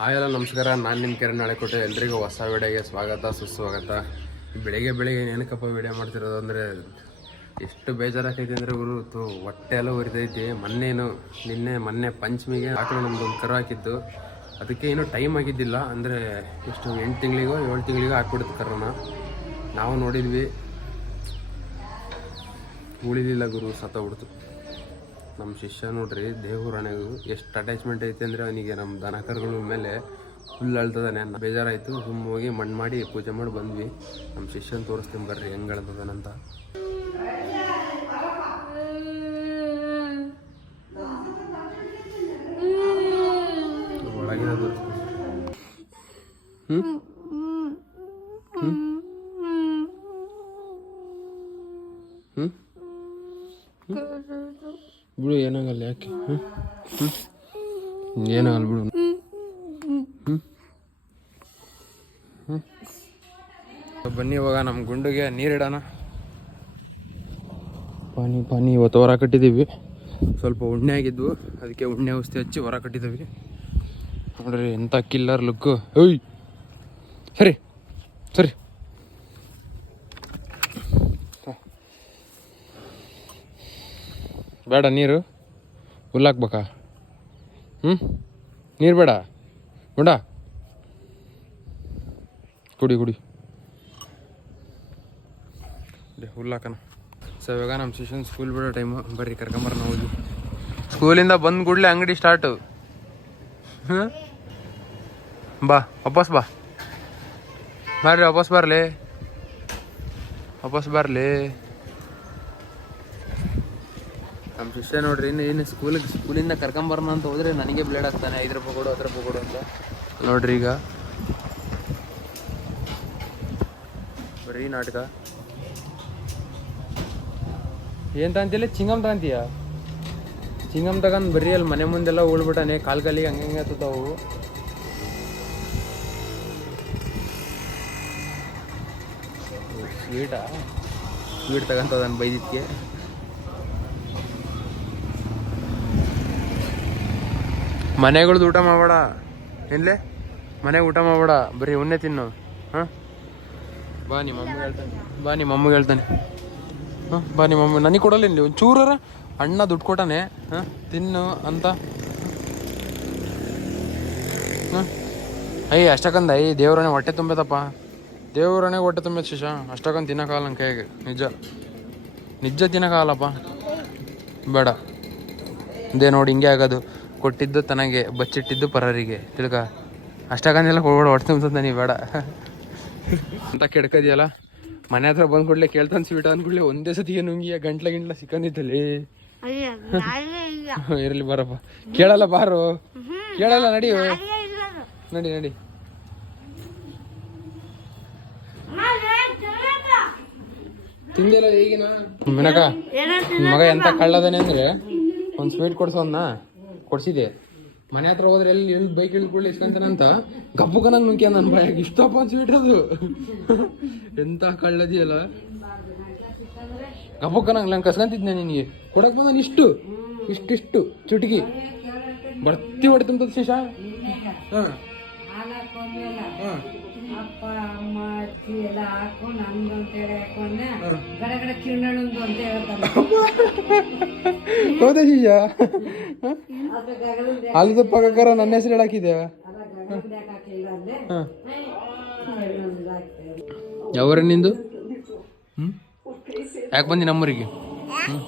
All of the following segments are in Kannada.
ಹಾಯ್ ನಮಸ್ಕಾರ. ನಾನು ನಿಮ್ಮ ಕಿರಣ್ ಕೊಟ್ಟೆ ಎಲ್ರಿಗೂ ಹೊಸ ವಿಡಿಯೋಗೆ ಸ್ವಾಗತ, ಸುಸ್ವಾಗತ. ಬೆಳಿಗ್ಗೆ ಬೆಳಿಗ್ಗೆ ಏನಕ್ಕಪ್ಪ ವಿಡಿಯೋ ಮಾಡ್ತಿರೋದು ಅಂದರೆ, ಎಷ್ಟು ಬೇಜಾರಾಗೈತೆ ಅಂದರೆ ಗುರು, ತು ಹೊಟ್ಟೆ ಎಲ್ಲ ಉರಿತೈತಿ ಮೊನ್ನೇನು ನಿನ್ನೆ ಮೊನ್ನೆ ಪಂಚಮಿಗೆ ಆಕಳು ಒಂದು ಕರು ಹಾಕಿದ್ದು. ಅದಕ್ಕೆ ಏನೂ ಟೈಮ್ ಆಗಿದ್ದಿಲ್ಲ. ಅಂದರೆ ಎಷ್ಟು, ಎಂಟು ತಿಂಗಳಿಗೋ, ಏಳು ತಿಂಗಳಿಗೋ ಹಾಕ್ಬಿಡ್ತು ಕರೋನ. ನಾವು ನೋಡಿದ್ವಿ. ಉಳಿಲಿಲ್ಲ ಗುರು, ಸತ್ತೋಗ್ಬಿಡ್ತು. ನಮ್ಮ ಶಿಷ್ಯ ನೋಡ್ರಿ ದೇವರಣೆಗೂ ಎಷ್ಟು ಅಟ್ಯಾಚ್ಮೆಂಟ್ ಐತೆ ಅಂದರೆ ಅವನಿಗೆ ನಮ್ಮ ದನ ಕರುಗಳ ಮೇಲೆ ಫುಲ್ ಅಳ್ತದಾನೆ. ಬೇಜಾರಾಯಿತು ಸುಮ್ಮ ಹೋಗಿ ಮಣ್ಣು ಮಾಡಿ ಪೂಜೆ ಮಾಡಿ ಬಂದ್ವಿ. ನಮ್ಮ ಶಿಷ್ಯನ ತೋರಿಸ್ತೀನಿ ಬರ್ರಿ, ಹೆಂಗೆ ಅಳ್ತದಾನಂತ ಹ್ಞೂ ಹ್ಞೂ ಬಿಡು ಏನಾಗಲ್ಲ ಯಾಕೆ? ಹ್ಞೂ ಹ್ಞೂ ಏನಾಗಲ್ಲ ಬಿಡು. ಹ್ಞೂ ಹ್ಞೂ ಬನ್ನಿ ಇವಾಗ ನಮ್ಮ ಗುಂಡಿಗೆ ನೀರಿಡೋಣ ಪಾನಿ ಪಾನಿ ಇವತ್ತು ಹೊರ ಕಟ್ಟಿದ್ದೀವಿ. ಸ್ವಲ್ಪ ಉಣ್ಣೆ ಆಗಿದ್ವು. ಅದಕ್ಕೆ ಉಣ್ಣೆ ಔಷಧಿ ಹಚ್ಚಿ ಹೊರ ಕಟ್ಟಿದ್ದೀವಿ. ನೋಡ್ರಿ ಎಂಥ ಕಿಲ್ಲರ್ ಲುಕ್ಕು ಓಯ್ ಸರಿ ಸರಿ ಬೇಡ, ನೀರು. ಹುಲ್ಲಾಕ್ಬೇಕಾ ಹ್ಞೂ ನೀರು ಬೇಡ. ಬೇಡ ಕುಡಿ ಕುಡಿ. ಹುಲ್ಲಾಕನ ಸೊ ಇವಾಗ ನಮ್ಮ ಶಿಶನ್ ಸ್ಕೂಲ್ ಬಿಡೋ ಟೈಮು ಬರ್ರಿ, ಕರ್ಕೊಂಬರೋಣ ಹೋಗಿ. ಸ್ಕೂಲಿಂದ ಬಂದ ಕೂಡಲೇ ಅಂಗಡಿ ಸ್ಟಾರ್ಟು ಹಾಂ? ಬಾ, ವಾಪಸ್ ಬಾ. ಬರ್ರಿ ವಾಪಸ್ ಬರಲಿ. ವಾಪಸ್ ಬರಲಿ. ನಮ್ಮ ಶಿಷ್ಯ ನೋಡ್ರಿ, ಇನ್ನು ಇನ್ನು ಸ್ಕೂಲಿಗೆ ಸ್ಕೂಲಿಂದ ಕರ್ಕೊಂಬರೋಣ ಅಂತ ಹೋದ್ರೆ ನನಗೆ ಬ್ಲೇಡ್ ಆಗ್ತಾನೆ. ಐದು ರೂಪಾಯಿ ಕೊಡು ಹತ್ತು ರೂಪಾಯಿ ಕೊಡು ಅಂತ. ನೋಡ್ರಿ ಈಗ. ಬರೀ ನಾಟಕ. ಏನ್ ತಂತಿಲ್ಲ ಚಿಂಗಮ್ ತಂತೀಯ? ಚಿಂಗಮ್ ತಗೊಂಡ್ ಬರೀ ಅಲ್ಲಿ ಮನೆ ಮುಂದೆಲ್ಲ ಉಳ್ಬಿಟ್ಟಾನೆ. ಕಾಲು ಕಾಲಿಗೆ ಹಂಗೆ ಹಂಗೆ ಹತ್ತತಾವು. Sweet sweet ತಗೊಂತದನ್ ಬೈದಿದ್ಕೆ. ಮನೆಗಳ್ದು ಊಟ ಮಾಡಬೇಡ. ಇಲ್ಲೇ ಮನೆ ಊಟ ಮಾಡಬೇಡ. ಬರೀ ಉಣ್ಣೆ ತಿನ್ನು. ಹಾಂ? ಬಾ ನಿಮ್ಮ ಹೇಳ್ತಾನೆ. ಬಾ ನಿಮ್ಮ ಹೇಳ್ತಾನೆ. ಹಾಂ? ಬಾ ನಿಮ್ಮ ಅಮ್ಮ. ನನಗೆ ಕೊಡಲ್ಲ ಇಲ್ಲಿ ಒಂಚೂರರ ಅಣ್ಣ ದುಡ್ಡು ಕೊಟ್ಟಾನೆ. ಹಾಂ? ತಿನ್ನು ಅಂತ. ಹಾಂ? ಅಯ್ಯ ಅಷ್ಟಕ್ಕಂದ. ಅಯ್ಯ ದೇವ್ರಣೆ ಹೊಟ್ಟೆ ತುಂಬೈತಪ್ಪ. ದೇವ್ರಣೆ ಹೊಟ್ಟೆ ತುಂಬ ಶಿಶ ಅಷ್ಟಕ್ಕಂದು ತಿನ್ನೋಕ್ಕಾಗಲ್ಲ ನನ್ನ ಕೈಗೆ. ನಿಜ. ನಿಜ ತಿನ್ನೋಕ್ಕಾಗಲ್ಲಪ್ಪ ಬೇಡ. ಇದೇ ನೋಡಿ, ಹಿಂಗೆ ಆಗೋದು. ಕೊಟ್ಟಿದ್ದು ತನಗೆ ಬಚ್ಚಿಟ್ಟಿದ್ದು ಪರರಿಗೆ. ತಿಳ್ಕ. ಅಷ್ಟಾಗಂದೆಲ್ಲ ಕೊಡ್ಬೇಡ ಹೊಟ್ಟೆ ತುಂಬ ನೀ ಬೇಡ. ಅಂತ ಕೆಡ್ಕದಿಯಲ್ಲ? ಮನೆ ಹತ್ರ ಬಂದ್ ಕೂಡಲೇ ಕೇಳ್ತಾನೆ ಸ್ವೀಟ್ ಅಂದ್ಕೂಡ್ಲೆ ಒಂದೇ ಸತಿಗೆ ನುಂಗಿಯ ಗಂಟ್ಲ ಗಿಂಟ್ಲ ಸಿಕ್ಕಂದಿತ್ತಲ್ಲಿ ಇರ್ಲಿ ನಾಳೆ ಇಲ್ಲ. ಇರಲಿ ಬಾರಪ್ಪ. ಕೇಳಲ್ಲ ಬಾರು? ಕೇಳಲ್ಲ ನಡಿ ನಡಿ ನಡಿ. ತಿಂದಿಲ್ಲ ಈಗಿನ? ಮಗ ಎಂತ ಕಳ್ಳದಾನೆ ಅಂದ್ರೆ ಒಂದ್ ಸ್ವೀಟ್ ಕೊಡ್ಸೋನ್ನ ಕೊಡ್ಸಿದೆ. ಮನೆ ಹತ್ರ ಹೋದ್ರೆ ಎಲ್ಲಿ ಎಲ್ಲಿ ಬೈಕ್ ಇಳಿದ್ಕೊಳ್ಳಿ ಇಸ್ಕೊಂತಾನಂತ ಗಪ್ಪುಕನಾಗ ನುಂಕ್ಯ ನನ್ನ ಬಾಯಾಗ. ಇಷ್ಟಪ್ಪ ಸ್ವೀಟ್ ಅದು ಎಂತ ಕಳ್ಳದಿಯಲ್ಲ. ಗಪ್ಪುಕನಾಗ ನಂಗೆ ಕಸ್ಕೊಂತಿದ್ನೆ ನಿನಗೆ. ಕೊಡಕ್ ಬಂದ ಇಷ್ಟು. ಇಷ್ಟಿಷ್ಟು ಚುಟುಕಿ. ಬರ್ತಿ ಹೊಡಿತಂತದ ಶೇಷ? ಹಾ. ಹಾಂ. ಅಮ್ಮ ಅಜ್ಜಿ ಎಲ್ಲ ಹಾಕೊಂಡು ನಮ್ದು ಅಂತ ಹೇಳಿ ಹಾಕೊಂಡೆ ಗಡ ಗಡ ಕಿರಣಂದು ಅಂತ ಹೇಳ್ತಾನೆ ಹೌದಾ ಶಿಶ ಅಲ್ಲದ ನನ್ನ ಹೆಸರು ಹೇಳಾಕಿದ್ದೇವೆ ಯಾವ ಯಾವ್ರ ನಿಂದು? ಹ್ಞೂ ಯಾಕೆ ಬಂದಿ ನಮ್ಮೂರಿಗೆ? ಹ್ಞೂ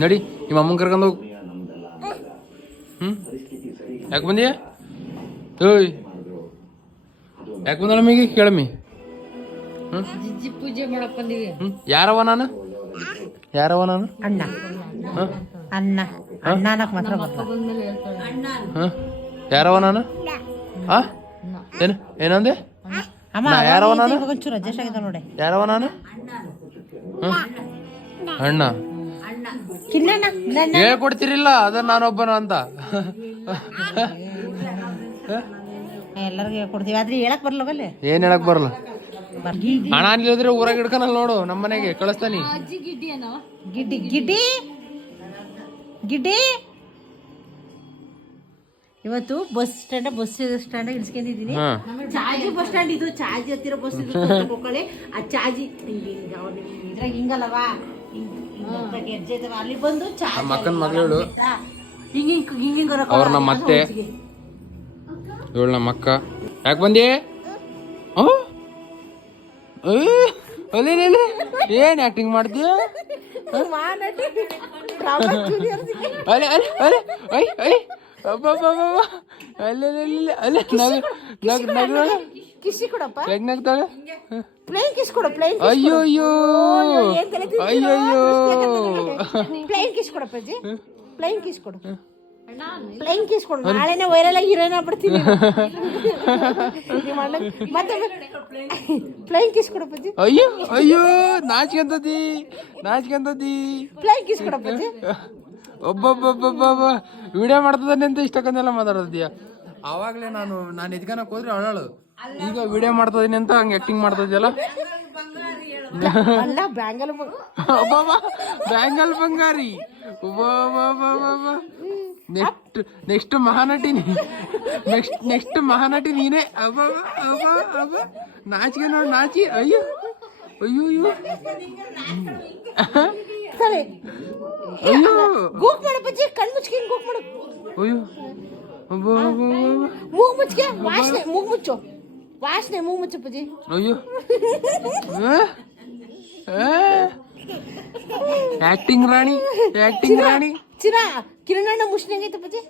ನಡಿ ನಿಮ್ಮ ಅಮ್ಮನ ಕರ್ಕೊಂಡು ಹೋಗು. ಹ್ಞೂ ಯಾಕೆ ಬಂದಿಯಾ? ಓಯ್. ಯಾಕೆ ಬಂದ ನಮಗೆ ಕೇಳಮಿ. ಜಿಜ್ಜಿ ಪೂಜೆ ಮಾಡಕ್ ಬಂದಿವಿ. ಯಾರವ ನಾನು? ಯಾರವ ನಾನು? ಅಣ್ಣ. ಹಾಂ ಅಣ್ಣ. ಅಣ್ಣನಕ್ ಮಾತ್ರ ಹಾಂ ಯಾರವ ನಾನು? ಆ? ಏನು? ಏನಂದೆ? ನಾ ಯಾರವ ನಾನು? ಒಂಚೂರು ಅಡ್ಜಸ್ಟ್ ಆಗಿದೆ ನೋಡಿ. ಯಾರವ ನಾನು? ಹ್ಮ್? ಅಣ್ಣ. ಹೇಳ್ಕೊಡ್ತಿರಿಲ್ಲ ಅದ ನಾನೊಬ್ಬನ ಅಂತ. ಎಲ್ಲರಿಗೂ ಹೇಳ್ಕೊಡ್ತೀವಿ. ಆದ್ರೆ ಹೇಳಕ್ ಬರ್ಲವಲ್ಲೇ ಏನ್ ಹೇಳಕ್ ಬರಲ್ಲ ಹಣ ಅನ್ಲಿದ್ರೆ ಊರಾಗ ಹಿಡ್ಕನಲ್ ನೋಡು ನಮ್ಮ ಮನೆಗೆ ಕಳಿಸ್ತಾನಿ. ಗಿಡ್ಡಿ ಗಿಡ್ಡಿ ಗಿಡ್ಡಿ? ಇವತ್ತು ಬಸ್ ಸ್ಟ್ಯಾಂಡ್ ಬಸ್ ಸ್ಟ್ಯಾಂಡ್ ಇಳಿಸ್ಕೊಂಡಿದೀನಿ ಹಾ. ಚಾಜಿ ಬಸ್ ಸ್ಟ್ಯಾಂಡ್ ಇದು ಚಾಜಿ ಹತ್ತಿರ ಬಸ್ ಹೋಗ್ಕೊಳ್ಳಿ ಆ ಚಾಜಿ ಹಿಂಗೆ ಇದ್ರಾಗ ಹಿಂಗಲ್ಲವಾ? ಹಿಂಗ್ ಹಿಂಗ್ ಅದ್ರಾಗ ಹೆಜ್ಜೆ ಇದಾವ. ಅಲ್ಲಿ ಬಂದು ಚಾಜಿ ನಮ್ಮ ಅಕ್ಕನ ಮಗಳು ಹಿಂಗ್ ಹಿಂಗ್ ಹಿಂಗ್ ಹಿಂಗ್ ಅವ್ರ ನಮ್ಮ ಅತ್ತೆ. ಇವಳು ನಮ್ಮ ಅಕ್ಕ. ಯಾಕೆ ಬಂದಿ? ಏನು ಆ್ಯಕ್ಟಿಂಗ್ ಮಾಡ್ತೀಯ ಅಲೆ ಅಲೆ ಅಲೆ ಐ ಐ. ಅಯ್ಯೋ ಅಯ್ಯೋ. ಅಯ್ಯೋ ಪ್ಲೇನ್ ಕಿಸ್ ಕೊಡಪ್ಪಾಜಿ. ಪ್ಲೇನ್ ಕಿಸ್ ಕೊಡು. ಪ್ಲೇನ್ ಕಿಸ್ ಕೊಡು. ನಾಳೆನೆ ವೈರಲ್ ಆಗಿ ಹೀರೋಯಿನ್ ಆಗ್ಬಿಡ್ತೀನಿ ಮತ್ತೆ ಪ್ಲೇನ್ ಕಿಸ್ ಕೊಡಪ್ಪಜ್ಜಿ ಅಯ್ಯೋ ಅಯ್ಯೋ ನಾಚ್ಕೊಂತದಿ ನಾಚ್ಕೊಂತದಿ ಪ್ಲೇನ್ ಕಿಸ್ ಕೊಡಪ್ಪಜ್ಜಿ ಒಬ್ಬೊಬ್ಬೊಬ್ಬೊಬ್ಬ. ವಿಡಿಯೋ ಮಾಡ್ತದಾನೆ ಅಂತ ಇಷ್ಟಕ್ಕೊಂದೆಲ್ಲ ಮಾತಾಡೋದಿಯ ಆವಾಗಲೇ ನಾನು ನಾನು ಎದ್ಕನಕ್ಕೆ ಹೋದ್ರೆ ಅಳಳು ಈಗ ವಿಡಿಯೋ ಮಾಡ್ತದೀನಿ ಅಂತ ಹಂಗೆ ಆಕ್ಟಿಂಗ್ ಮಾಡ್ತದಲ್ಲ ಅಲ್ಲ ಬ್ಯಾಂಗಲ್ ಅಬ್ಬಬ್ಬ ಬ್ಯಾಂಗಲ್ ಬಂಗಾರಿ. ನೆಕ್ಸ್ಟ್ ನೆಕ್ಸ್ಟ್ ಮಹಾನಟಿ ನೆಕ್ಸ್ಟ್ ನೆಕ್ಸ್ಟ್ ಮಹಾನಟಿ ನೀನೇ. ಅವ ಅವ ಅವ ನಾಚಿಗೆ ನೋಡಿ ನಾಚಿ. ಅಯ್ಯೋ ಅಯ್ಯೋ ಅಯ್ಯೋ. ಅಯ್ಯೋ. ಗೂಕ್ ಮಾಡಪ್ಪ ಅಜ್ಜಿ ಕಣ್ ಮುಚ್ಕೊಂಡು ಗೂಕ್ ಮಾಡು. ಅಯ್ಯೋ. ಅಬ್ಬ. ಮೂಗ್ ಮುಚ್ಕೆ ವಾಸನೆ ಮೂಗ್ ಮುಚ್ಚು. ವಾಸನೆ ಮೂಗ್ ಮುಚ್ಚು ಪಜ್ಜಿ ಅಯ್ಯೋ. ಆಕ್ಟಿಂಗ್ ರಾಣಿ ಆಕ್ಟಿಂಗ್ ರಾಣಿ. ಚಿರ ಕಿರಣಣ್ಣ ಮುಷ್ಣಿ ಹೆಂಗೈತೆ ಪಜೆ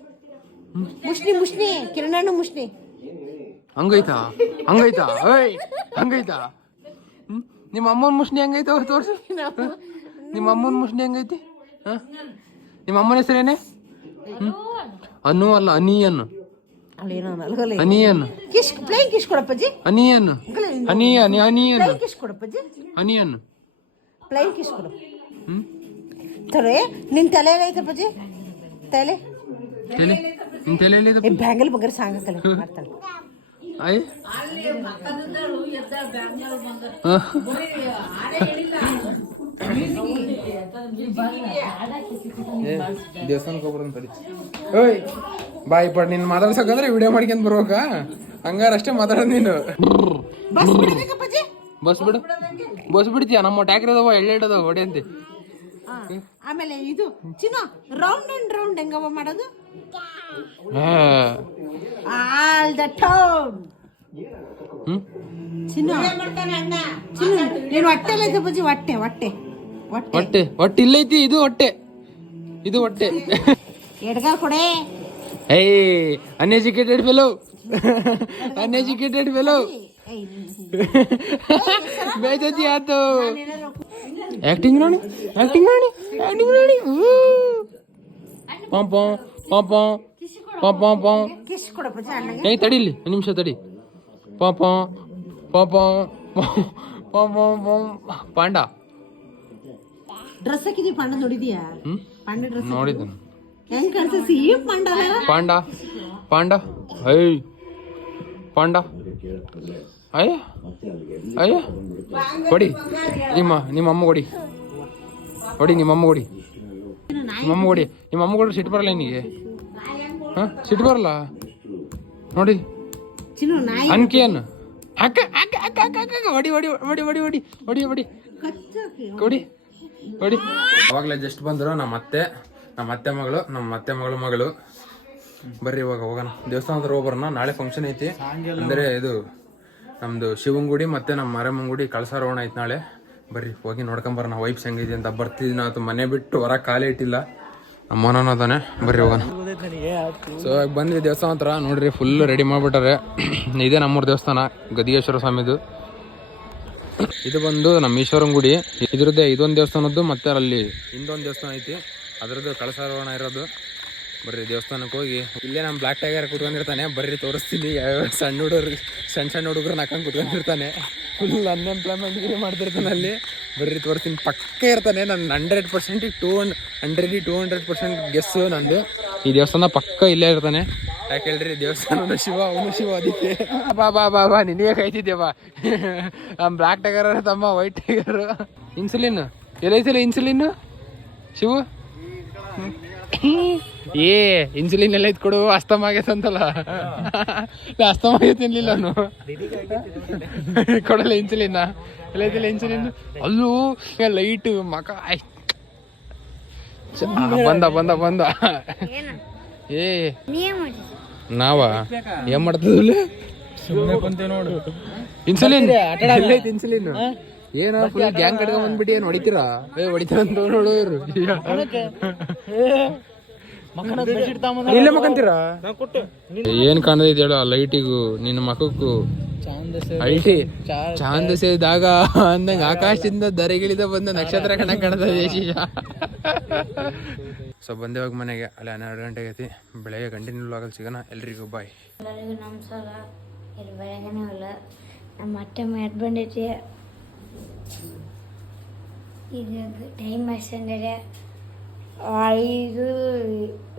ಮುಷ್ಣಿ ಮುಷ್ಣಿ ಕಿರಣಣ್ಣ ಮುಷ್ಣಿ. ಹಂಗೈತಾ? ಹಂಗೈತಾ? ಏಯ್ ಹಂಗೈತಾ? ನಿಮ್ಮ ಅಮ್ಮನ ಮುಷ್ಣಿ ಹೆಂಗೈತೆ ಅವ್ರು ತೋರಿಸು. ನಿಮ್ಮ ಅಮ್ಮನ ಮುಷ್ಣಿ ಹೆಂಗೈತಿ? ಹ? ನಿಮ್ಮ ಅಮ್ಮನ ಹೆಸರೇನೆ ಅನ್ನು ಅನು ಅಲ್ಲ ಅನಿಯನ್. ಅಲ್ಲೇನೋ ನಲ್ಗಲೆ onion. Kiss plane kiss ಕೊಡಪ್ಪಜ್ಜಿ onion. Onion onion. Kiss onion. Plain kiss ಕೊಡು ತಲೆ ನಿನ್ನ ತಲೆ ಎಲ್ಲ ಅಪ್ಪಾಜಿ? ತಲೆ? ತಲೆ? ತಲೆ ಏನೈತೆ ಏ ಬ್ಯಾಂಗಲ್ ಬಗ್ಗೆ ಸಾಂಗ್ ತಲೆ ಮಾಡ್ತಾಳೆ. ಆಯ್ ದೇವಸ್ಥಾನಕ್ಕೆ ಹೋಗ್ಬಿಡೋಣ ಓಯ್ ಬಾಯ್ ಪಡ್ ನಿನ್ನ ಮಾತಾಡ್ಸಕ್ಕಂದ್ರೆ ವಿಡಿಯೋ ಮಾಡ್ಕೊಂಡ್ ಬರ್ಬೇಕ ಹಂಗಾರಷ್ಟೇ ಮಾತಾಡೋದು ನೀನು. ಬಸ್ ಬಸ್ ಬಿಡು. ಬಸ್ ಬಿಡ್ತೀಯ? ನಮ್ಮ ಟ್ಯಾಕ್ರಿ ಅದಾವ ಎಳ್ಳೆ ಅದಾವ ಹೊಡೆ ಅಂತ. ಹಾ. ಆಮೇಲೆ ಇದು ಚಿನ್ನ ರೌಂಡ್ ಅಂಡ್ ರೌಂಡ್ ಹೆಂಗವ ಮಾಡೋದು? ಹಾ. ಆಲ್ ದ ಟೌನ್ ಚಿನ್ನ ಚಿನ್ನ ನೀನು ಹೊಟ್ಟೆ ಐತೆ ಬಜ್ಜಿ ಹೊಟ್ಟೆ ಹೊಟ್ಟೆ ಹೊಟ್ಟೆ. ಹೊಟ್ಟೆ ಇಲ್ಲೈತಿ ಇದು ಹೊಟ್ಟೆ. ಇದು ಹೊಟ್ಟೆ. ಎಡ್ಗಾಲ್ ಕೊಡೆ. ಏಯ್ ಅನ್ಎಜುಕೇಟೆಡ್ ಫೆಲೋ ಅನ್ಎಜುಕೇಟೆಡ್ ಫೆಲೋ ಬೇಜತಿ ಆಯ್ತು ಆಕ್ಟಿಂಗ್ ನೋಡಿ ಆಕ್ಟಿಂಗ್ ನೋಡಿ ಆಕ್ಟಿಂಗ್ ನೋಡಿ ಪಾಂ ಪಾಂ ಪಾಂ ಪಾಂ ಪಾಂ ಪಾಂ ಪಾಂ ಅಣ್ಣಗೆ ತಡಿಲಿ ಒಂದು ನಿಮಿಷ ತಡಿ. ಪಾಂ ಪಾಂ ಪಾಂ ಪಾಂ ಪಾಂ ಪಾಂ ಪಾಂ ಪಾಂಡ. ಡ್ರೆಸ್ ಹಾಕಿದೀವಿ ಪಾಂಡ ನೋಡಿದ್ಯಾ? ಪಾಂಡ ಡ್ರೆಸ್ ನೋಡಿದ್ದೇನೆ. ಹೆಂಗ್ ಕಾಣಿಸ್ತದೆ ಪಾಂಡ ಪಾಂಡ. ಪಾಂಡ. ಐ ಪಾಂಡ. ಅಯ್ಯ. ಅಯ್ಯ. ಕೊಡಿ. ನಿಮ್ಮ ನಿಮ್ಮ ಅಮ್ಮ ಕೊಡಿ. ಕೊಡಿ ನಿಮ್ಮ ಅಮ್ಮ ಕೊಡಿ. ನಿಮ್ಮ ಅಮ್ಮ ಕೊಡಿ. ನಿಮ್ಮ ಅಮ್ಮ ಕೊಡ್ರೆ ಸಿಟ್ಟು ಬರಲ್ಲ ನಿನಗೆ? ಹಾಂ? ಸಿಟ್ಟು ಬರಲ್ಲ? ನೋಡಿ. ಅನ್ಕೇನು ಅಕ್ಕ ಅಕ್ಕ ಅಕ್ಕ ಅಕ್ಕ ಅಕ್ಕ ಹೊಡಿ ಹೊಡಿ ಹೊಡಿ ಹೊಡಿ ಹೊಡಿ ಹೊಡಿ ಹೊಡಿ ಕೊಡಿ. ಕೊಡಿ. ಅವಾಗಲೇ ಜಸ್ಟ್ ಬಂದರು ನಮ್ಮ ಅತ್ತೆ ನಮ್ಮ ಅತ್ತೆ ಮಗಳು ನಮ್ಮ ಅತ್ತೆ ಮಗಳ ಮಗಳು. ಬರ್ರಿ ಇವಾಗ ಹೋಗೋಣ. ದೇವಸ್ಥಾನದ ಹೋಗ್ಬರೋಣ ನಾಳೆ ಫಂಕ್ಷನ್ ಐತಿ. ಅಂದರೆ ಇದು ನಮ್ದು ಶಿವಂಗುಡಿ ಮತ್ತೆ ನಮ್ಮ ಮರಮಂಗುಡಿ ಕಳಸಾರೋಣ ಐತೆ ನಾಳೆ. ಬರ್ರಿ, ಹೋಗಿ ನೋಡ್ಕೊಂಬರೋಣ ವೈಫ್ಸ್ ಹೆಂಗಿದೆ ಅಂತ ಬರ್ತಿದ್ವಿ ನಾವು ಮನೆ ಬಿಟ್ಟು ಹೊರ ಖಾಲಿ ಇಟ್ಟಿಲ್ಲ. ನಮ್ಮ ಅದಾನೆ. ಬರ್ರಿ ಹೋಗೋಣ. ಸೊ ಬಂದ್ವಿ ದೇವಸ್ಥಾನ ಹತ್ರ. ನೋಡ್ರಿ ಫುಲ್ ರೆಡಿ ಮಾಡ್ಬಿಟ್ಟಾರೆ. ಇದೇ ನಮ್ಮೂರು ದೇವಸ್ಥಾನ, ಗದಿಗೇಶ್ವರ ಸ್ವಾಮಿದು. ಇದು ಬಂದು ನಮ್ಮ ಈಶ್ವರನ ಗುಡಿ. ಇದ್ರದ್ದೇ ಇದೊಂದು ದೇವಸ್ಥಾನದ್ದು ಮತ್ತೆ ಅಲ್ಲಿ ಇನ್ನೊಂದು ದೇವಸ್ಥಾನ ಐತಿ. ಅದರದ್ದು ಕಳಸಾರೋಣ ಇರೋದು. ಬರ್ರಿ ದೇವಸ್ಥಾನಕ್ಕೆ ಹೋಗಿ. ಇಲ್ಲೇ ನಮ್ಮ ಬ್ಲಾಕ್ ಟೈಗರ್ ಕುತ್ಕೊಂಡಿರ್ತಾನೆ. ಬರ್ರಿ ತೋರಿಸ್ತೀನಿ. ಸಣ್ಣ ಹುಡುಗರು, ಸಣ್ಣ ಸಣ್ಣ ಹುಡುಗರು ಹಾಕೊಂಡು ಕುತ್ಕೊಂಡಿರ್ತಾನೆ. ಫುಲ್ ಅನ್ಎಂಪ್ಲಾಯ್ಮೆಂಟ್ ಗಿರಿ ಮಾಡ್ತಿರ್ತಾನೆ ಅಲ್ಲಿ. ಬರ್ರಿ ತೋರಿಸ್ತೀನಿ. ಪಕ್ಕ ಇರ್ತಾನೆ ನನ್ನ hundred ಪರ್ಸೆಂಟಿಗೆ two hundred two hundred percent guess ನಂದು. ಈ ದೇವಸ್ಥಾನ ಪಕ್ಕ ಇಲ್ಲೇ ಇರ್ತಾನೆ. ಯಾಕೆ ಹೇಳ್ರಿ? ದೇವಸ್ಥಾನ ಶಿವ, ಅವನು ಶಿವ ಅದಕ್ಕೆ. ಬಾ ಬಾ ಬಾ ಬಾ, ನಿನಗೆ ಕಾಯ್ತಿದ್ದೇವ ನಮ್ಮ ಬ್ಲ್ಯಾಕ್ ಟೈಗರ್ ತಮ್ಮ ವೈಟ್ ಟೈಗರ್ ಇನ್ಸುಲಿನ್? ಎಲ್ಲ ಇನ್ಸುಲಿನ್? ಶಿವು? ಏ ಇನ್ಸುಲಿನ್ ಎಲ್ಲ ಇದ್ಕೊಡು ಅಸ್ತಮ ಆಗೈತೆ ಅಂತಲ್ಲ. ಅಸ್ತಮ ಆಗೈತೆ ತಿನ್ಲಿಲ್ಲ ಅವನು. ಕೊಡಲ್ಲ ಇನ್ಸುಲಿನ್ ಎಲ್ಲ ಇದಿಲ್ಲ ಇನ್ಸುಲಿನ್ ಅಲ್ಲೂ ಲೈಟ್ ಮಕ ಬಂದ ಬಂದ ಬಂದ. ಏನು? ಏ. ನಾವಾ? ಏನ್ ಮಾಡ್ತದಿಲ್ಲ ಇನ್ಸುಲಿನ್ ಇನ್ಸುಲಿನ್ ಏನ ಫುಲ್ ಗ್ಯಾಂಗ್ ಕಟ್ಕೊಂಡ್ ಬಂದ್ಬಿಟ್ಟು ಏನ್ ಹೊಡಿತೀರಾ? ಏ ಹೊಡಿತೀರ ಅಂತ ನೋಡು ಇವ್ರು. ಇಲ್ಲೇ ಮಕ್ಕಂತೀರಾ ಏನ್ ಕಾಣದೈತಿ ಹೇಳು ಆ ಲೈಟಿಗೂ ನಿನ್ನ ಮಖಕ್ಕೂ ಅಲ್ಟಿ ಚಾಂದಸೆದಾಗ ಅಂದಂಗ ಆಕಾಶದಿಂದ ದರೆಗಿಳಿದ ಬಂದ ನಕ್ಷತ್ರ ಕಣ ಕಾಣದ ಶೀಶ. ಸೊ ಬಂದೇವಾಗ ಮನೆಗೆ. ಅಲ್ಲಿ ಹನ್ನೆರಡು ಗಂಟೆ ಐತಿ ಬೆಳಗ್ಗೆ ಕಂಟಿನ್ಯೂ ಆಗಲ್ ಸಿಗೋಣ. ಎಲ್ರಿಗೂ ಬಾಯ್ ಎಲ್ಲರಿಗೂ ನಮಸ್ಕಾರ. ಇಲ್ಲಿ ಬೆಳಗ್ಗೆನೇ ಇಲ್ಲ. ನಮ್ಮ ಅತ್ತೆ ಬಂದೈತಿ ಈಗ ಟೈಮ್ ಐದು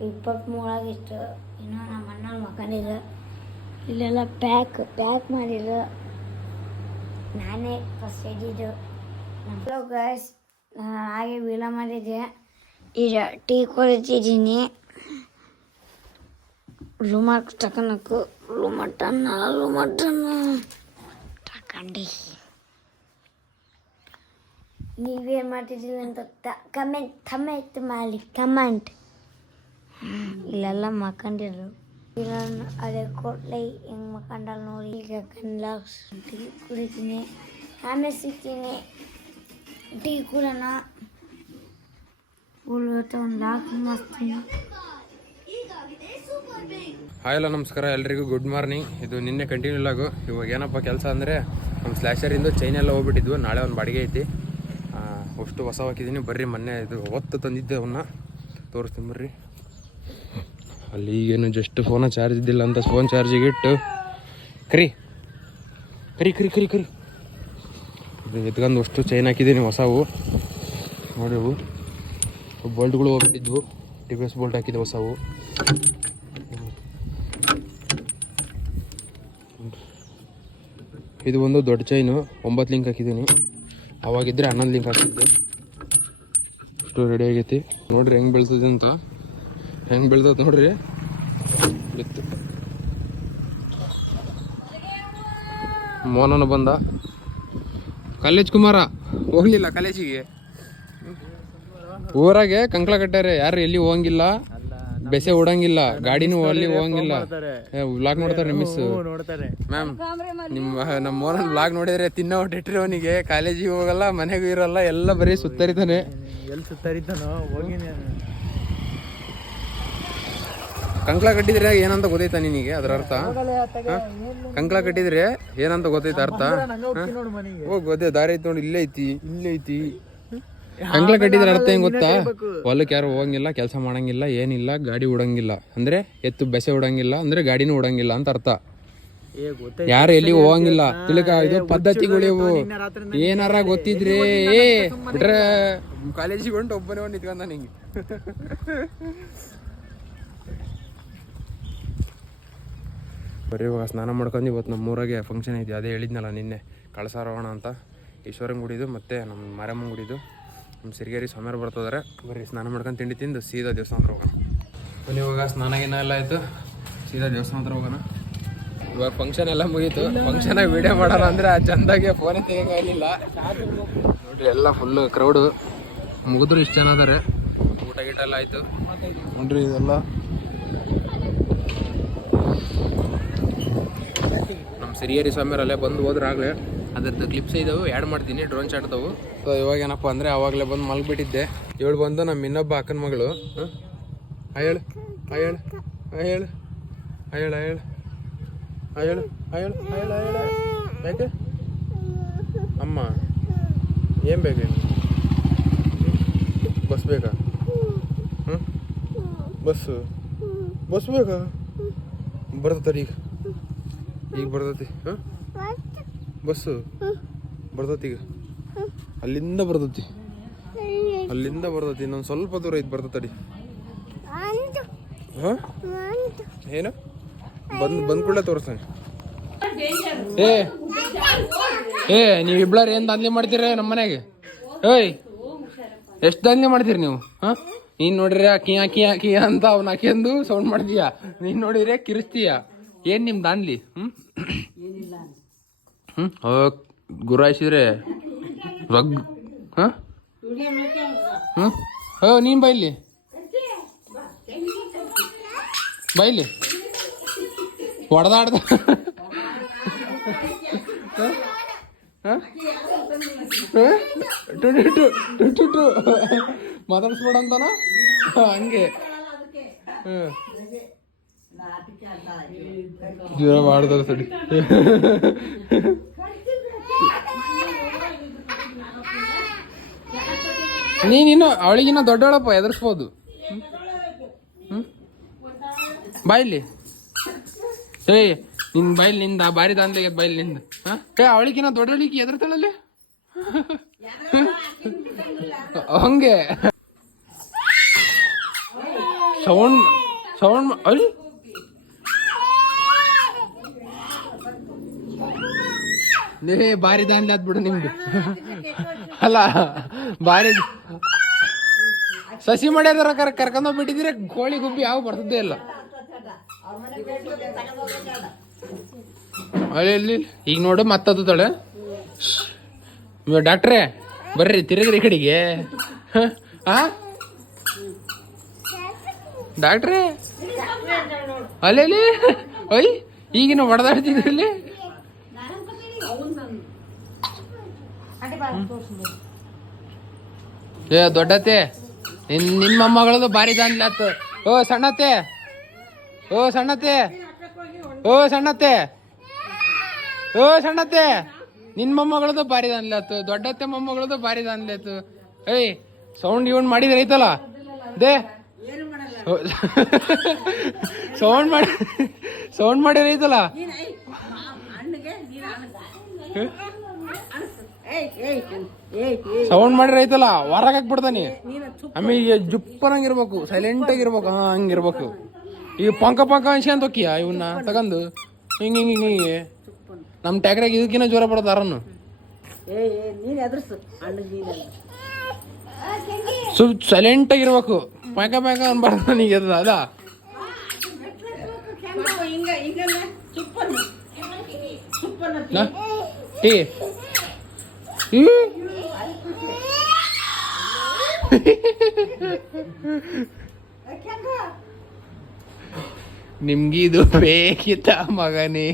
ಇಪ್ಪತ್ತ್ಮೂರಾಗಿತ್ತು ಇನ್ನೂ ನಮ್ಮ ಅಣ್ಣನ ಮಕ್ಕಂಡಿಲ್ಲ ಇಲ್ಲೆಲ್ಲ ಪ್ಯಾಕ್ ಪ್ಯಾಕ್ ಮಾಡಿದ್ರು. ನಾನೇ ಫಸ್ಟ್ ಇದ್ದಿದ್ದು ನಮ್ಮ ಗೈಸ್ ಹಾಗೆ ವಿಲ ಮಾಡಿದ್ದೆ. ಈಗ ಟೀ ಕುಡಿತಿದ್ದೀನಿ. ಲುಮಾಕ್ ತಕೊಳಕ್ಕು ಲುಮಟನ್ನ ಲುಮಟನ್ನ ತಕಂಡಿ. ನೀವೇನು ಮಾಡ್ತಿದ್ದೀವಿ ಅಂತ ಕಮೆಂಟ್ ಕಮೆಂಟ್ ಮಾಡಿ ಕಮೆಂಟ್. ಇಲ್ಲೆಲ್ಲ ಮಕ್ಕಂಡಿರು ಇಲ್ಲ ಅದೇ ಕೊಟ್ಲೆ ಹೆಂಗೆ ಮಕ್ಕಂಡಲ್ ನೋಡಿ. ಈಗ ಕಣ್ಲಾಕ್ಸ್ ಟೀ ಕುಡಿತೀನಿ. ಆಮೇಲೆ ಸಿಗ್ತೀನಿ. ಟೀ ಕುಡೋಣ. ಹಾಯ್ ಎಲ್ಲ ನಮಸ್ಕಾರ. ಎಲ್ರಿಗೂ ಗುಡ್ ಮಾರ್ನಿಂಗ್. ಇದು ನಿನ್ನೆ ಕಂಟಿನ್ಯೂ ಆಗು ಇವಾಗ ಏನಪ್ಪ ಕೆಲಸ ಅಂದರೆ ನಮ್ಮ ಸ್ಲ್ಯಾಶರಿಂದ ಚೈನೆಲ್ಲ ಹೋಗ್ಬಿಟ್ಟಿದ್ವು. ನಾಳೆ ಒಂದು ಬಾಡಿಗೆ ಐತಿ. ಅಷ್ಟು ಹೊಸ ಹಾಕಿದ್ದೀನಿ ಬರ್ರಿ ಮೊನ್ನೆ ಇದು ಒತ್ತು ತಂದಿದ್ದೆ ಅವನ್ನ. ತೋರಿಸ್ತೀನಿ ಬರ್ರಿ. ಅಲ್ಲಿ ಈಗೇನು ಜಸ್ಟ್ ಫೋನ ಚಾರ್ಜ್ ಇದ್ದಿಲ್ಲ ಅಂತ ಫೋನ್ ಚಾರ್ಜಿಗೆ ಇಟ್ಟು. ಕರಿ. ಕರಿ ಕರಿ ಕರಿ ಕರಿ. ಎತ್ಕೊಂಡು ಅಷ್ಟು ಚೈನ್ ಹಾಕಿದ್ದೀನಿ ಹೊಸವು. ನೋಡಿ ಅವು. ಬೋಲ್ಟ್ಗಳು ಹೋಗ್ಬಿಟ್ಟಿದ್ವು. ಟಿ ವಿ ಎಸ್ ಬೋಲ್ಟ್ ಹಾಕಿದ್ದೆ ಹೊಸವು. ಇದು ಒಂದು ದೊಡ್ಡ ಚೈನು ಒಂಬತ್ತು ಲಿಂಕ್ ಹಾಕಿದ್ದೀನಿ. ಅವಾಗಿದ್ದರೆ ಹನ್ನೊಂದು ಲಿಂಕ್ ಹಾಕಿದ್ದೆ ಅಷ್ಟು ರೆಡಿ ಆಗೈತಿ. ನೋಡ್ರಿ ಹೆಂಗೆ ಬೆಳ್ತದೆ ಅಂತ. ಹೆಂಗೆ ಬೆಳ್ತದೆ ನೋಡ್ರಿ. ಬಿತ್ತು. ಮೋನನು ಬಂದ. ಕಾಲೇಜ್ ಕುಮಾರ. ಹೋಗ್ಲಿಲ್ಲ ಕಾಲೇಜಿಗೆ. ಊರಾಗೆ ಕಂಕ್ಳ ಕಟ್ಟಾರೆ ಯಾರು ಎಲ್ಲಿ ಹೋಗಂಗಿಲ್ಲ. ಬೆಸೆ ಉಡಂಗಿಲ್ಲ ಗಾಡಿನೂ ಅಲ್ಲಿ ಹೋಗಂಗಿಲ್ಲ. ವ್ಲಾಗ್ ನೋಡ್ತಾರೆ ಮಿಸ್ ಮ್ಯಾಮ್ ನಿಮ್ಮ ನಮ್ಮ ಮೋಹನ್ ವ್ಲಾಗ್ ನೋಡಿದ್ರೆ ತಿನ್ನೋ ಹೊಟ್ಟಿಟ್ರಿ ಅವನಿಗೆ. ಕಾಲೇಜಿಗೆ ಹೋಗಲ್ಲ ಮನೆಗೂ ಇರಲ್ಲ ಎಲ್ಲ ಬರೀ ಸುತ್ತರಿತಾನೆ. ಎಲ್ಲಿ ಸುತ್ತರಿತಾನೋ ಹೋಗಿ ಕಂಕ್ಳ ಕಟ್ಟಿದ್ರೆ ಏನಂತ ಗೊತ್ತೈತಾ ನಿನಗೆ ಅದ್ರ ಅರ್ಥ? ಕಂಕ್ಳ ಕಟ್ಟಿದ್ರೆ ಏನಂತ ಗೊತ್ತೈತ ಅರ್ಥ? ಹೋಗ್ ಗೊತ್ತೇ ದಾರಿ ಐತಿ ನೋಡಿ ಇಲ್ಲೇ ಐತಿ ಇಲ್ಲೇ ಐತಿ. ಕಂಕ್ಳ ಕಟ್ಟಿದ್ರೆ ಅರ್ಥ ಹೆಂಗ್ ಗೊತ್ತಾ? ಹೊಲಕ್ಕೆ ಯಾರು ಹೋಗಂಗಿಲ್ಲ ಕೆಲಸ ಮಾಡಂಗಿಲ್ಲ ಏನಿಲ್ಲ ಗಾಡಿ ಉಡಂಗಿಲ್ಲ. ಅಂದ್ರೆ ಎತ್ತು ಬೆಸೆ ಉಡಂಗಿಲ್ಲ ಅಂದ್ರೆ ಗಾಡಿನೂ ಉಡಂಗಿಲ್ಲ ಅಂತ ಅರ್ಥ. ಏ ಗೊತ್ತೈ ಯಾರು ಎಲ್ಲಿ ಹೋಗಂಗಿಲ್ಲ. ತಿಳ್ಕ ಇದು ಪದ್ಧತಿಗಳಿವು ಏನಾರ ಗೊತ್ತಿದ್ರೆ ಏ ಬಿಟ್ರೆ ಕಾಲೇಜಿಗೆ ಹೊಂಟು ಒಬ್ಬನೇ ನಿಂತ್ಕೊಂಡ ನಿಂಗೆ. ಬರೀ ಇವಾಗ ಸ್ನಾನ ಮಾಡ್ಕೊಂಡು ಇವತ್ತು ನಮ್ಮ ಊರಾಗೆ ಫಂಕ್ಷನ್ ಐತಿ. ಅದೇ ಹೇಳಿದ್ನಲ್ಲ ನಿನ್ನೆ. ಕಳಸಾರೋಣ ಅಂತ. ಈಶ್ವರನ ಗುಡಿದು ಮತ್ತು ನಮ್ಮ ಮಾರಮ್ಮನ ಗುಡಿದು. ನಮ್ಮ ಸಿರಿಗೇರಿ ಸ್ವಾಮಿಯರು ಬರ್ತದಾರೆ. ಬರೀ ಸ್ನಾನ ಮಾಡ್ಕೊಂಡು ತಿಂಡಿ ತಿಂದು ಸೀದಾ ದೇವಸ್ಥಾನ ಹತ್ರ ಹೋಗೋಣ. ಬನ್ನಿ ಇವಾಗ ಸ್ನಾನ ಗಿನ ಎಲ್ಲ ಆಯಿತು. ಸೀದಾ ದೇವಸ್ಥಾನ ಹತ್ರ ಹೋಗೋಣ. ಇವಾಗ ಫಂಕ್ಷನ್ ಎಲ್ಲ ಮುಗೀತು. ಫಂಕ್ಷನ್ ವಿಡಿಯೋ ಮಾಡೋಣ ಅಂದ್ರೆ ಆ ಚಂದಾಗೆ ಫೋನೇ ತೆಗಿಯಂಗಿಲ್ಲ ನೋಡ್ರಿ ಎಲ್ಲ ಫುಲ್ ಕ್ರೌಡು ಮುಗಿದ್ರು ಇಷ್ಟು ಜನ ಅದಾರೆ ಊಟ ಗೀಟ ಎಲ್ಲ ಆಯ್ತು. ನೋಡ್ರಿ ಇದೆಲ್ಲ. ನಮ್ಮ ಸಿರಿಯರಿ ಸ್ವಾಮಿಯರಲ್ಲೇ ಬಂದು ಹೋದ್ರಾಗಲೇ ಅದ್ರದ್ದು ಕ್ಲಿಪ್ಸ್ ಇದಾವೆ ಆ್ಯಡ್ ಮಾಡ್ತೀನಿ ಡ್ರೋನ್ ಶಾಟ್ದವು ಸೊ ಇವಾಗ ಏನಪ್ಪ ಅಂದರೆ ಆವಾಗಲೇ ಬಂದು ಮಲ್ಬಿಟ್ಟಿದ್ದೆ ಇವಳು ಬಂದು ನಮ್ಮ ಇನ್ನೊಬ್ಬ ಅಕ್ಕನ ಮಗಳು. ಅಯ್ಯಳು ಅಯ್ಯಳು ಅಯ್ಯಳು ಅಯ್ಯಳು ಅಯ್ಯಳು ಅಯ್ಯಳು ಅಯ್ಯಳು ಅಯ್ಯಳು ಅಯ್ಯಳು ಯಾಕೆ? ಅಮ್ಮ, ಏನು ಬೇಕು? ಬಸ್ ಬೇಕಾ? ಹ್ಞೂ ಬಸ್ಸು? ಬಸ್ ಬೇಕಾ? ಬರ್ತೈತೆ ಈಗ. ಈಗ ಬರ್ತೈತಿ. ಹಾಂ? ಬಸ್ಸು? ಬರ್ತೈತಿ ಈಗ. ಅಲ್ಲಿಂದ ಬರ್ತತಿ. ಅಲ್ಲಿಂದ ಬರ್ತತಿ, ಇನ್ನೊಂದು ಸ್ವಲ್ಪ ದೂರ ಐತಿ ಬರ್ತತಡಿ ಹಾಂ? ಏನು? ಬಂದ್ ಬಂದ್ ಕೂಡಲೇ ತೋರಿಸ್ತಾನೆ. ಏ ಏ, ನೀವು ಇಬ್ಳಾರ ಏನು ದಾಂಧಲೆ ಮಾಡ್ತೀರ ನಮ್ಮ ಮನೆಗೆ ಏಯ್, ಎಷ್ಟು ದಾಂದ್ಲಿ ಮಾಡ್ತೀರಿ ನೀವು? ಹಾ? ನೀನ್ ನೋಡಿದ್ರೆ ಕಿ ಆ ಕಿ ಅಂತ ಅವ್ನ ಅಕ್ಕಿಂದು ಸೌಂಡ್ ಮಾಡ್ತೀಯ? ನೀನ್ ನೋಡಿದ್ರೆ ಕಿರಿಸ್ತೀಯ? ಏನ್ ನಿಮ್ ದಾಂದ್ಲಿ ಹ್ಮ್? ಓ, ಗುರಾಯಿಸಿದ್ರೆ ರಗ್ ಹಾಂ? ಹಾಂ? ಓ ನೀನು ಬೈಲಿ. ಬೈಲಿ. ಹೊಡೆದಾಡ್ದ ಮಾತಾಡಿಸ್ಬೇಡ ಅಂತಾನ? ಹಂಗೆ. ಜೀವ ಮಾಡ್ದಾರ ಸಡಿ ನೀನಿನ್ನು ಅವಳಿಗಿನ್ನ ದೊಡ್ಡವಳಪ್ಪ ಎದುರಿಸ್ಬೋದು ಬಾಯ್ಲಿ. ಏಯ್ ನಿನ್ ಬೈಲ್ನಿಂದ ಬಾರಿ ದಾಂದ್ಲಿಗೆ ಬೈಲ್ನಿಂದ ಏ, ಅವಳಿಗಿನ್ನ ದೊಡ್ಡವಳಿಗೆ ಎದುರ್ತಾಳಲ್ಲಿ ಹಂಗೆ. ಸೌಂಡ್ ಸೌಂಡ್ ಅಲ್ಲಿ ನೀವೇ ಬಾರಿ ದಾನ್ಲಿ ಆದ್ಬಿಡು ನಿಮ್ದು. ಅಲ್ಲ ಬಾರಿ ಸಸಿ ಮಾಡ್ಯಾರ ಕರ್ ಕರ್ಕೊಂಡೋಗ್ ಬಿಟ್ಟಿದ್ರೆ ಕೋಳಿ ಗುಬ್ಬಿ ಯಾವ ಬರ್ತದೇ ಇಲ್ಲ. ಅಲ್ಲಿ ಇಲ್ಲಿ. ಈಗ ನೋಡು ಮತ್ತದ ಡಾಕ್ಟ್ರೇ ಬರ್ರಿ ತಿರುಗ್ರಿ ಈ ಕಡೆಗೆ. ಹ? ಆ? ಡಾಕ್ಟ್ರೇ? ಅಲ್ಲಿ ಅಯ್ಯ ಈಗಿನ ಹೊಡೆದಾಡ್ತಿದ್ರಲ್ಲಿ ಏ ದೊಡ್ಡತೆ ನಿನ್ ನಿನ್ ಮೊಮ್ಮಗಳದು ಭಾರಿ ದಾನ್ಲಾತು ಓ ಸಣ್ಣತೆ ಓ ಸಣ್ಣತೆ ಓ ಸಣ್ಣತೆ ಓ ಸಣ್ಣತೆ ನಿನ್ ಮೊಮ್ಮಗಳದು ಭಾರಿ ದಾನ್ಲಾತು ದೊಡ್ಡತ್ತೆ ಮೊಮ್ಮಗಳದು ಭಾರಿ ದಾನ್ಲಾತು ಏಯ್, ಸೌಂಡ್ ಇವನ್ ಮಾಡಿದ್ರೆ ಐತಲ್ಲ? ದೇ. ಸೌಂಡ್ ಮಾಡಿ, ಸೌಂಡ್ ಮಾಡಿದ್ರೆ ಐತಲ್ಲ? ಸೌಂಡ್ ಮಾಡಿದ್ರೆ ಐತಲ್ಲ ಹೊರಗೆ ಹಾಕ್ಬಿಡ್ತಾನೆ ಆಮೇಲೆ ಜುಪ್ಪನಂಗಿರ್ಬೇಕು ಸೈಲೆಂಟ್ ಆಗಿರ್ಬೇಕು ಹಾ ಹಂಗಿರ್ಬೇಕು. ಈಗ ಪಂಕ ಪಂಕ ಅನ್ಸ್ಕೊಂತ ಹೋಕಿಯ ಇವನ್ನ ತಗಂದು. ಹಿಂಗ ಹಿಂಗ ಹಿಂಗ ಹಿಂಗೆ. ನಮ್ಮ ಟ್ಯಾಕ್ರಾಗ ಇದಕ್ಕಿನ್ನ ಜ್ವರ ಬಡತಾರನ್ನು ಸ್ವಲ್ಪ ಸೈಲೆಂಟ್ ಆಗಿರ್ಬೇಕು. ಪಂಕ ಪಂಕ ಅನ್ಬಾರ್ದು ನನಗೆ ಅದ ಅದ? ಹಿಂಗ ಹಿಂಗಲ್ಲ ಚುಪ್ಪನ್ನು ಚುಪ್ಪನ್ನು ನಾ? ಟೀ ನಿಮ್ಗಿದು ಬೇಕಿತ್ತ ಮಗನೇ.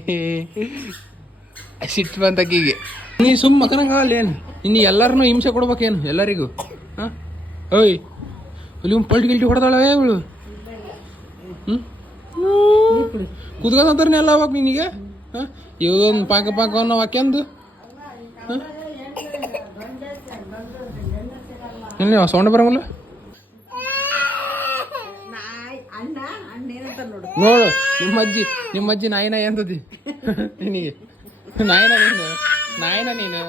ಸಿಟ್ಟು ಬಂತಕ್ಕಿಗೆ ನೀ ಸುಮ್ಮ ಮಕನಂಗಲ್ಲ ಏನು? ಇನ್ನು ಎಲ್ಲರನ್ನೂ ಹಿಂಸೆ ಕೊಡ್ಬೇಕೇನು ಎಲ್ಲರಿಗೂ? ಹಾಂ? ಓಯ್. ಅಲ್ಲಿ ಪಲ್ಟಿ ಗಿಲ್ಟಿ ಹೊಡೆದಾಳವೇ ಇವಳು. ಹ್ಞೂ ಕುದ್ಕೊಂತಾರೆ ಎಲ್ಲ ಅವಾಗ ನಿನಗೆ? ಹಾಂ? ಇವದೊಂದು ಪಾಕ ಪಾಕವನ್ನು ಹಾಕ್ಯಂದು ಇಲ್ಲ ಸೌಂಡ್ ಬರಂಗಿಲ್ಲ? ನೋಡು. ನಿಮ್ಮ ಅಜ್ಜಿ ನಿಮ್ಮ ಅಜ್ಜಿ ನಾಯಿನ ಎಂತದಿ ನಿನಗೆ. ನಾಯಿನ ನೀನು ನಾಯಿನ ನೀನು.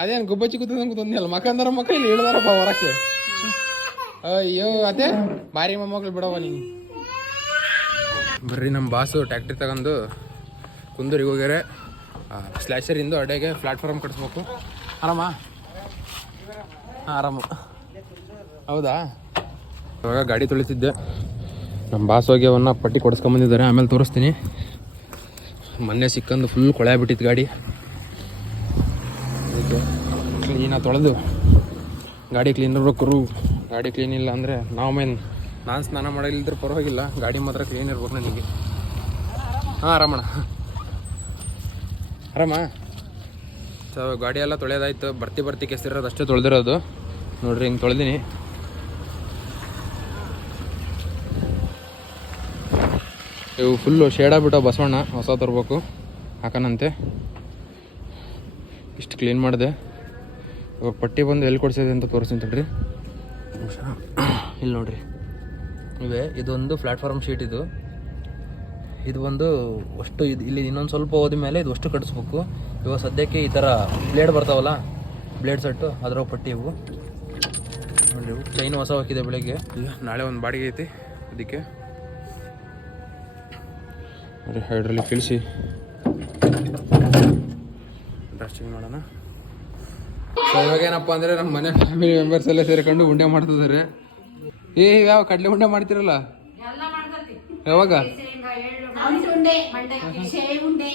ಅದೇನು ಗುಬ್ಬಚ್ಚಿ ಕೂತಂಗೆ ಕೂತಂದಿಲ್ಲ ಮಕ್ಕಂದ್ರ ಮಕ್ಕಳು ಇಲ್ಲಿ ಇಳ್ದಾರಪ್ಪ ಹೊರಕ್ಕೆ. ಅಯ್ಯೋ ಅದೇ ಭಾರಿ ಮೊಮ್ಮಕ್ಳು ಬಿಡವ ನೀನು. ಬರ್ರಿ ನಮ್ಮ ಬಾಸು ಟ್ಯಾಕ್ಟ್ರಿ ತಗೊಂಡು ಕುಂದೂರಿಗೆ ಹೋಗ್ಯಾರೆ. ಸ್ಲ್ಯಾಶರಿಂದ ಅಡೆಗೆ ಪ್ಲಾಟ್ಫಾರ್ಮ್ ಕಟ್ಸ್ಬೇಕು. ಆರಾಮ? ಹಾಂ, ಆರಾಮು. ಹೌದಾ? ಇವಾಗ ಗಾಡಿ ತೊಳಿತಿದ್ದೆ. ನಮ್ಮ ಬಾಸ್ ಅವನ್ನ ಪಟ್ಟಿ ಕೊಡಿಸ್ಕೊಂಬಂದಿದ್ದಾರೆ ಆಮೇಲೆ ತೋರಿಸ್ತೀನಿ. ಮೊನ್ನೆ ಸಿಕ್ಕಂದು ಫುಲ್ ಕೊಳೆ ಬಿಟ್ಟಿತ್ತು ಗಾಡಿ. ಕ್ಲೀನ ತೊಳೆದು ಗಾಡಿ ಕ್ಲೀನ್ ಇರ್ಬೇಕು ಗಾಡಿ ಕ್ಲೀನ್ ಇಲ್ಲ ಅಂದರೆ ನಾವು ಮೇನ್ ನಾನು ಸ್ನಾನ ಮಾಡಲಿದ್ರೆ ಪರವಾಗಿಲ್ಲ. ಗಾಡಿ ಮಾತ್ರ ಕ್ಲೀನ್ ಇರ್ಬೇಕು ನನಗೆ. ಹಾಂ, ಆರಾಮಣ್ಣ. ಆರಾಮ? ಸೊ ಗಾಡಿ ಎಲ್ಲ ತೊಳೆಯೋದಾಯ್ತು. ಬರ್ತಿ ಬರ್ತಿ ಕೆಸಿರೋದು ಅಷ್ಟೇ ತೊಳೆದಿರೋದು. ನೋಡ್ರಿ ಹಿಂಗೆ ತೊಳೆದೀನಿ. ಇವು ಫುಲ್ಲು ಶೇಡಾಗ್ಬಿಟ್ಟು ಬಿಟ್ಟು ಬಸವಣ್ಣ. ಹೊಸ ತರಬೇಕು. ಹಾಕನಂತೆ. ಇಷ್ಟು ಕ್ಲೀನ್ ಮಾಡಿದೆ. ಇವಾಗ ಪಟ್ಟಿ ಬಂದು ಎಲ್ಲಿ ಕೊಡ್ಸಿದೆ ಅಂತ ತೋರಿಸ್ತೀನಿ ನಿಮಿಷ ಇಲ್ಲಿ ನೋಡ್ರಿ. ಇವೆ ಇದೊಂದು ಪ್ಲಾಟ್ಫಾರ್ಮ್ ಶೀಟ್ ಇದು. ಇದು ಒಂದು ಅಷ್ಟು ಇದು ಇಲ್ಲಿ ಇನ್ನೊಂದು ಸ್ವಲ್ಪ ಹೋದ ಮೇಲೆ ಇದು ಅಷ್ಟು ಕಟ್ಟಿಸ್ಬೇಕು. ಇವಾಗ ಸದ್ಯಕ್ಕೆ ಈ ಥರ ಬ್ಲೇಡ್ ಬರ್ತಾವಲ್ಲ ಬ್ಲೇಡ್ ಸೆಟ್ಟು ಅದರ ಪಟ್ಟಿ ಇವು. ನೋಡಿ ಚೈನ್ ಹೊಸ ಹಾಕಿದೆ ಬೆಳಗ್ಗೆ. ಇಲ್ಲ ನಾಳೆ ಒಂದು ಬಾಡಿಗೆ ಐತಿ ಅದಕ್ಕೆ. ನೋಡಿ ಹೈಡ್ರಲ್ಲಿ ಕಿಳಿಸಿ ಡ್ರಸ್ಟಿಂಗ್ ಮಾಡೋಣ. ಸೊ ಇವಾಗ ಏನಪ್ಪ ಅಂದರೆ ನಮ್ಮ ಮನೆ ಫ್ಯಾಮಿಲಿ ಮೆಂಬರ್ಸ್ ಎಲ್ಲ ಸೇರ್ಕೊಂಡು ಉಂಡೆ ಮಾಡ್ತಿದ್ದಾರೆ ಏ ಯಾವ ಕಡಲೆ ಉಂಡೆ ಮಾಡ್ತಿರಲ್ಲ? ಎಲ್ಲ ಮಾಡ್ತತಿ ಯಾವಾಗ? ಮಂಡಕ್ಕಿ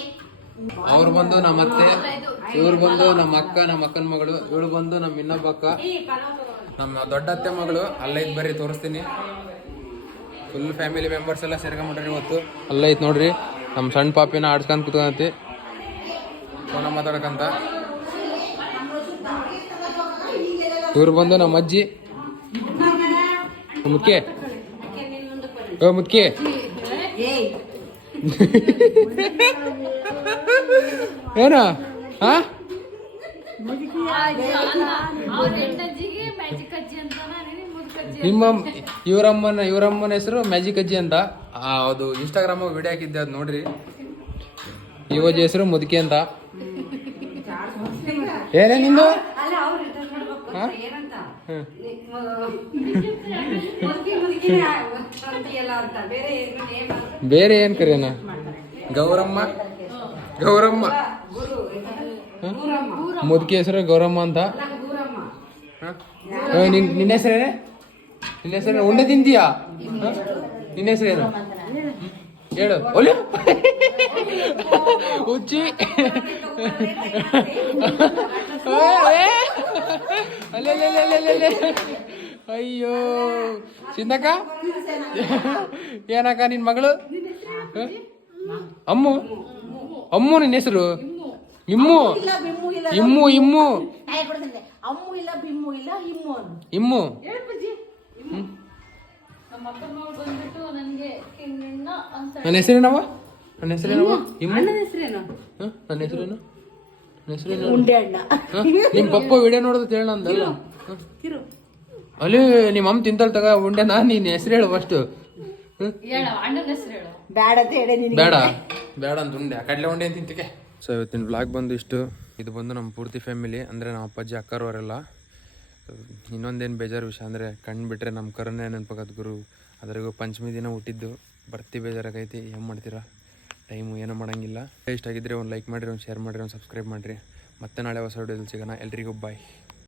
ಅವ್ರು ಬಂದು ನಮ್ಮ ಅತ್ತೆ ಇವ್ರು ಬಂದು ನಮ್ಮ ಅಕ್ಕ ನಮ್ಮ ಅಕ್ಕನ ಮಗಳು ಇವಳು ಬಂದು ನಮ್ಮ ಇನ್ನೊಬ್ಬ ಅಕ್ಕ ನಮ್ಮ ದೊಡ್ಡ ಅತ್ತೆ ಮಗಳು ಅಲ್ಲೈತ್ ಬರ್ರಿ ತೋರಿಸ್ತೀನಿ. ಫುಲ್ ಫ್ಯಾಮಿಲಿ ಮೆಂಬರ್ಸ್ ಎಲ್ಲ ಸೇರ್ಕೊಂಬಿಟ್ರಿ ಇವತ್ತು. ಅಲ್ಲೈತ್ ನೋಡ್ರಿ ನಮ್ಮ ಸಣ್ಣ ಪಾಪಿನ ಆಡ್ಸ್ಕೊಂಡ್ ಕುತ್ಕೊಂತಿ ಫೋನ ಮಾತಾಡ್ಕಂತ. ಇವ್ರು ಬಂದು ನಮ್ಮ ಅಜ್ಜಿ. ಮುಖ್ಯ ಓ ಮುದ್ಕೆ ಏನ? ಹಾ ನಿಮ್ಮ ಇವರಮ್ಮನ ಇವರಮ್ಮನ ಹೆಸರು ಮ್ಯಾಜಿಕ್ ಅಜ್ಜಿ ಅಂತ ಅದು ಇನ್ಸ್ಟಾಗ್ರಾಮ್ ವಿಡಿಯೋ ಹಾಕಿದ್ದೆ ಅದು ನೋಡ್ರಿ. ಯುವಜಿ ಹೆಸರು ಮುದುಕಿ ಅಂತ. ಏನೇ ನಿಂದು? ಬೇರೆ ಏನು ನೇಮ್ ಬೇರೆ ಏನ್ ಕರೆಯೋಣ ಗೌರಮ್ಮ ಗೌರಮ್ಮ ಗುರು ಹ? ಗೂರಮ್ಮ ಮುದುಕಿ ಹೆಸರು ಗೌರಮ್ಮ ಅಂತ ಅಲ್ಲ ಗೂರಮ್ಮ ಹ? ನಿನ್ನ ಹೆಸರೇನೆ ನಿನ್ನ ಹೆಸರು ಉಂಡೆ ತಿಂತೀಯಾ? ನಿನ್ನ ಹೆಸರೇನು ಹೇಳು ಒಲೆ ಹುಚ್ಚಿ ಏ, ಏ. ಅಲೆ, ಅಲೆ, ಅಲೆ, ಅಲೆ, ಅಲೆ, ಅಲೆ. ಅಯ್ಯೋ. ಚಿಂದಕ್ಕ ಏನಕ್ಕ ನಿನ್ನ ಮಗಳು? ಅಮ್ಮು? ಅಮ್ಮು ನಿನ್ನ ಹೆಸರು? ಇಮ್ಮು. ಇಮ್ಮು ಇಮ್ಮು. ಇಮ್ಮು. ನನ್ನ ಹೆಸರೇನವ ನನ್ನ ಹೆಸರೇನವ ಇಮ್ಮು. ನನ್ನ ಹೆಸರೇನು? ಉಂಡೆ ಅಣ್ಣ ಹ? ನಿಮ್ ಪಪ್ಪ ವಿಡಿಯೋ ನೋಡಿದ್ರೆ ಹೇಳ ಅಂದಲ್ಲ? ಅಲ್ಲಿ ನಿಮ್ಮ ಅಮ್ಮ ತಿಂತಲ್ ತಗ ಉಂಡೆನಾ ನೀನ್ ಹೆಸರು ಹೇಳು ಫಸ್ಟ್ ಬೇಡ ಬೇಡ. ಅಂತ ಉಂಡೆ. ಕಡಲೆ ಉಂಡೆ ಅಂತ ತಿಂತಿಕೆ? ಸೊ ಇವತ್ತಿನ ಬ್ಲಾಗ್ ಬಂದು ಇಷ್ಟು. ಇದು ಬಂದು ನಮ್ಮ ಪೂರ್ತಿ ಫ್ಯಾಮಿಲಿ ಅಂದರೆ ನಮ್ಮ ಅಪ್ಪಾಜಿ ಅಕ್ಕರವರೆಲ್ಲ. ಇನ್ನೊಂದೇನು ಬೇಜಾರು ವಿಷಯ ಅಂದರೆ ಕಣ್ಣು ಬಿಟ್ಟರೆ ನಮ್ಮ ಕರುಣೆ ನೆನಪಾಗದ್ ಗುರು ಅದ್ರಾಗೂ ಪಂಚಮಿ ದಿನ ಹುಟ್ಟಿದ್ದು. ಬರ್ತಿ ಬೇಜಾರಾಗೈತಿ. ಏನು ಮಾಡ್ತೀರಾ? ಟೈಮು ಏನೂ ಮಾಡೋಂಗಿಲ್ಲ. ಇಷ್ಟ ಆಗಿದ್ದರೆ ಒಂದು ಲೈಕ್ ಮಾಡಿರಿ, ಒಂದು ಶೇರ್ ಮಾಡಿರಿ, ಒಂದು ಸಬ್ಸ್ಕ್ರೈಬ್ ಮಾಡಿರಿ. ಮತ್ತೆ ನಾಳೆ ಹೊಸ ವಿಡಿಯೋದಲ್ಲಿ ಸಿಗೋಣ. ಎಲ್ರಿಗೂ ಬಾಯ್